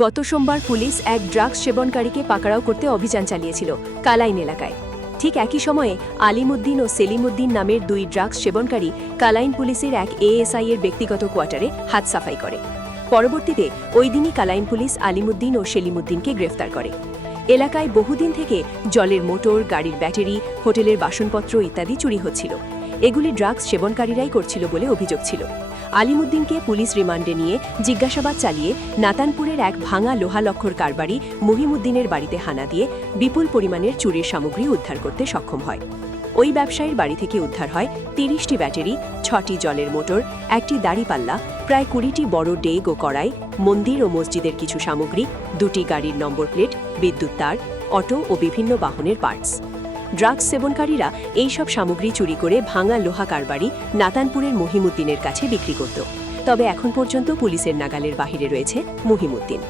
গত সোমবার পুলিশ এক ড্রাগস সেবনকারীকে পাকড়াও করতে অভিযান চালিয়েছিল কালাইন এলাকায়। ঠিক একই সময়ে আলিমুদ্দিন ও সেলিমুদ্দিন নামের দুই ড্রাগস সেবনকারী কালাইন পুলিশের এক এএসআই এর ব্যক্তিগত কোয়ার্টারে হাত সাফাই করে। পরবর্তীতে ওই দিনই কালাইন পুলিশ আলিমুদ্দিন ও সেলিমুদ্দিনকে গ্রেফতার করে। এলাকায় বহুদিন থেকে জলের মোটর, গাড়ির ব্যাটারি, হোটেলের বাসনপত্র ইত্যাদি চুরি হচ্ছিল। এগুলি ড্রাগস সেবনকারীরাই করছিল বলে অভিযোগ ছিল। আলিমুদ্দিনকে পুলিশ রিমান্ডে নিয়ে জিজ্ঞাসাবাদ চালিয়ে নাতানপুরের এক ভাঙা লোহালক্ষর কারবারি মহিমুদ্দিনের বাড়িতে হানা দিয়ে বিপুল পরিমাণের চুরির সামগ্রী উদ্ধার করতে সক্ষম হয়। ওই ব্যবসায়ীর বাড়ি থেকে উদ্ধার হয় ৩০টি ব্যাটারি, ৬টি জলের মোটর, একটি দাড়িপাল্লা, প্রায় ২০টি বড় ডেগ ও কড়াই, মন্দির ও মসজিদের কিছু সামগ্রী, ২টি গাড়ির নম্বর প্লেট, বিদ্যুৎ তার, অটো ও বিভিন্ন বাহনের পার্টস। ড্রাগস সেবনকারীরা এইসব সামগ্রী চুরি করে ভাঙা লোহা কারবারি নাতানপুরের মহিমুদ্দিনের কাছে বিক্রি করত। তবে এখন পর্যন্ত পুলিশের নাগালের বাহিরে রয়েছে মহিমুদ্দিন।